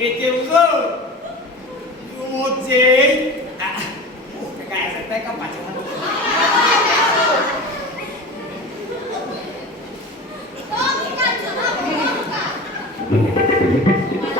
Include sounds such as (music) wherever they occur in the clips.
一条路，我进。啊，这个是在干嘛？这个。Thank (laughs) you. (laughs) (laughs) (laughs)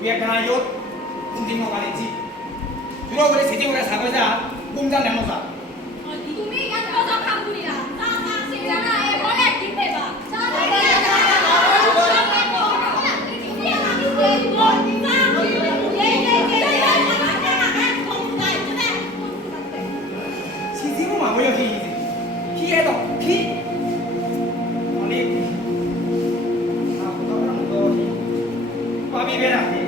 위에 가나 요 군진 거 말이지 주로 우리 세지 우리 사고자 공장 내놓자 피해도 피! 아니, 아, 부담을 안 가지. 밥이 왜 나지?